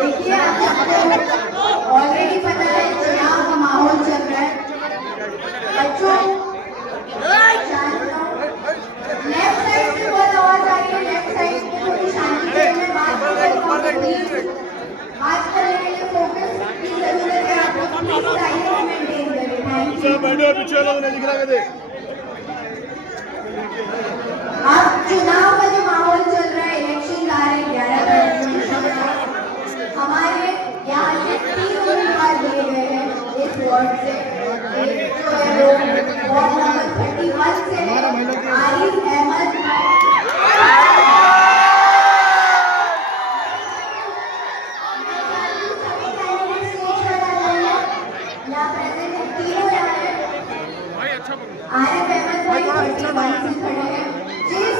देखिए, आप सबको ऑलरेडी पता है चुनाव का माहौल चल रहा है। बच्चों लेफ्ट साइड से बहुत आवाज आ रही है, लेफ्ट साइड पे थोड़ी शांति से मैं बात बात करने के लिए फोकस की जरूरत है। आप लोग प्लीज साइलेंस मेंटेन करें। Thank you. बैठो पीछे लोग नहीं दिख रहा। अब चुनाव का जो माहौल चल रहा है, इलेक्शन आ रहे हैं 11 हमारे यहाँ से 3 उम्मीदवार दिए गए हैं इस वार्ड से। एक जो है वो वार्ड नंबर 31 से आरिफ अहमद, आरिफ अहमद भाई 31 से खड़े हैं। जिस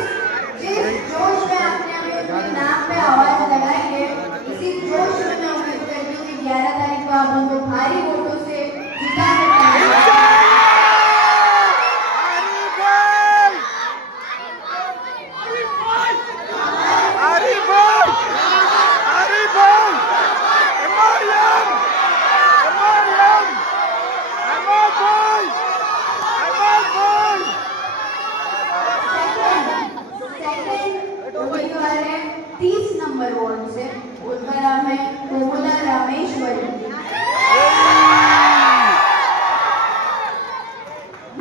जोश में आपने अभी उनके नाम पे आवाज लगाई है, इसी जोश में मैं उम्मीद करती हूँ कि 11 तारीख को आप उनको भारी वोटों से जिता सकते हैं। उम्मीदवार है 30 नंबर वार्ड से, उनका नाम है कोमला रामेश्वरी।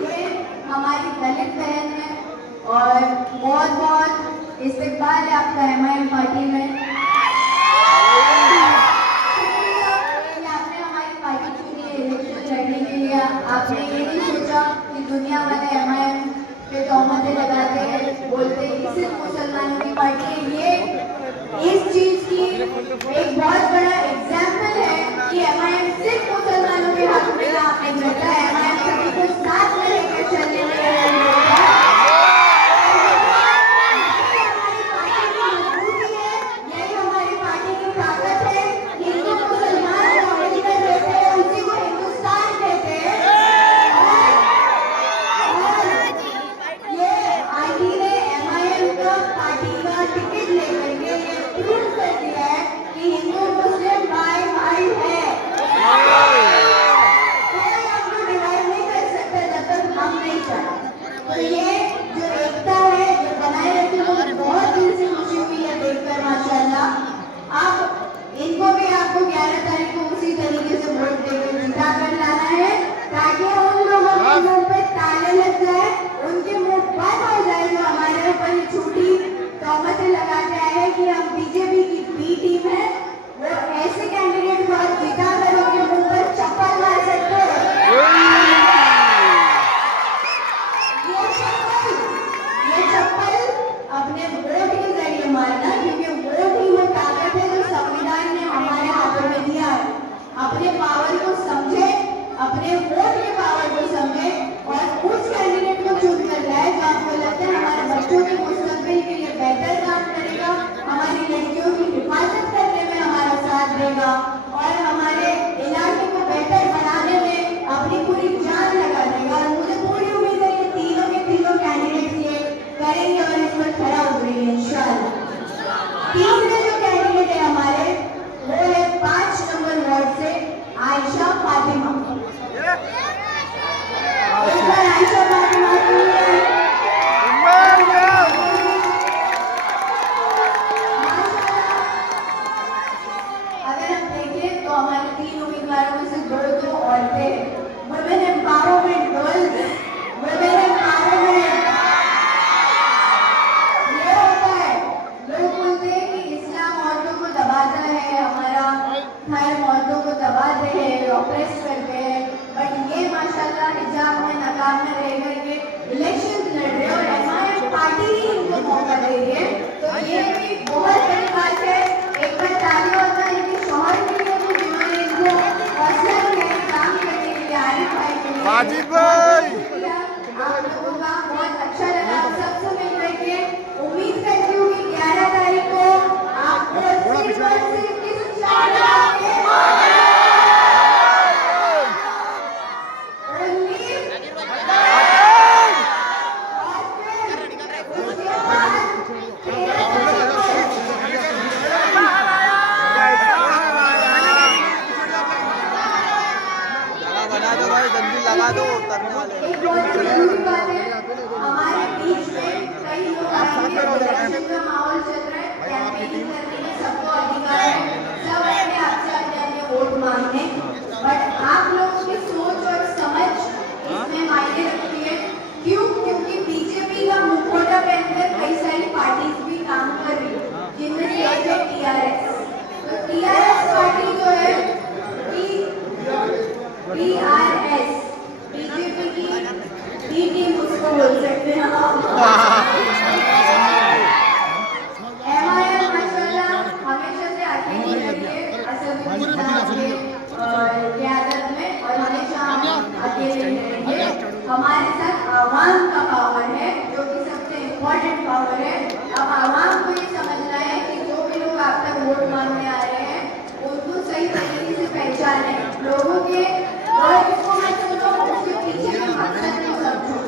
ये हमारी दलित बहन है और बहुत बहुत इस्तेकबाल है आपका एमआईएम पार्टी में। शुक्रिया कि आपने हमारी पार्टी चुनी है इलेक्शन लड़ने के लिए। आपने ये नहीं सोचा कि दुनिया वाले एमआईएम पे तोहमतें लगाते हैं, बोलते हैं सिर्फ मुसलमानों की पार्टी है। ये इस चीज की एक बहुत बड़ा एग्जाम्पल है कि एमआईएम सिर्फ मुसलमानों के हक में काम नहीं करता है, एमआईएम सभी को साथ में लेकर चलने में यही हमारी पार्टी की ताकत है। हिंदू मुसलमान जो मिलकर रहते हैं उसी को हिंदुस्तान कहते हैं। ये पार्टी ने एमआईएम सामने, बट आप लोगों की सोच और समझ इसमें मायने रखती है। क्यों? क्योंकि बीजेपी का मुखौटा पहनकर कई सारी पार्टीज भी काम कर रही है, जिनमें से एक है टीआरएस। तो टीआरएस पार्टी जो है टीआरएस बीजेपी की बी टीम उसको बोल सकते हैं हम। एमआईएम माशाल्लाह हमेशा से अकेली रही है असदुद्दीन साहब के क़यादत में, और हमेशा हम अकेले ही रहेंगे। हमारे साथ आवाम का पावर है, जो कि सबसे इम्पोर्टेंट पावर है। अब आवाम को ये समझना है कि जो भी लोग आप तक वोट मांगने आ रहे हैं उनको सही तरीके से पहचाने, लोगों के वर्ड्स को मत सुनो, उसके पीछे के मकसद को समझो।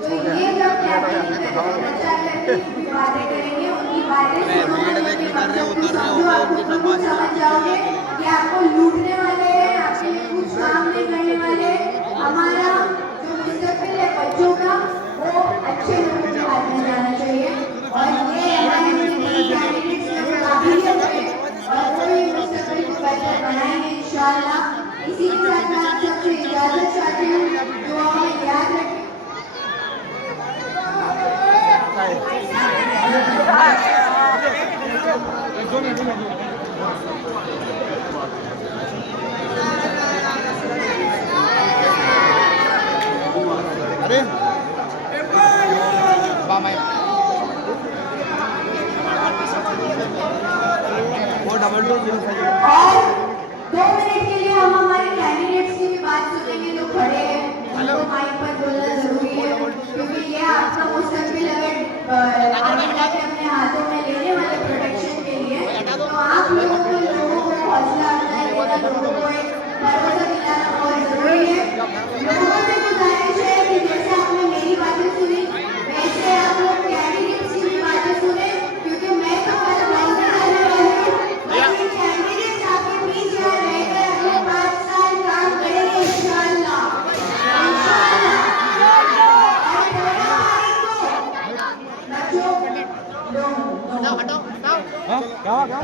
तो ये जब कैबिनेट प्रचार करके बातें करेंगे, उनकी बातें सुनो, उनके मकसद को समझो, आप खुद समझ जाओगे कि आपको लूटने वाले हैं, आपके लिए कुछ काम नहीं करने वाले। हमारा जो मुस्तकबिल है बच्चों का, वो अच्छे लोगों के हाथ में जाना चाहिए, और ये हमारे कैंडिडेट्स में काबिलियत है और वो ये मुस्तकबिल को बेहतर बनाएंगे इंशाअल्लाह। इसी के साथ मैं आप सबसे इजाजत चाहती हूँ, दुआ में याद रखें। अरे वो डबल डोर और 2 मिनट के लिए हम हमारे कैंडिडेट्स की भी बात सुनेंगे जो खड़े हैं, उनको माइक पर बोलना जरूरी है, क्योंकि ये आपका मुस्तकबिल अगर आगे जाके अपने हाथों में लेने वाले प्रोटेक्शन के लिए, तो आप लोगों को हौसला अफजाई देना, लोगों को एक भरोसा दिलाना बहुत जरूरी है। लोगों से गुजारिश है कि जैसे आपने मेरी बातें सुनी, वैसे आप लोग कैंडिडेट्स की भी बातें सुने, क्योंकि मैं तो कल लड़ने जाने वाली हूँ, लेकिन कैंडिडेट्स आपके बीच यहाँ रहकर अगले 5 साल काम करेंगे इंशाअल्लाह।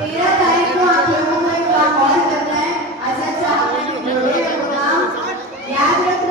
तेरह तारीख को आप लोगों को एक काम और करना है। असद साहब ने बोले वो काम याद रखना।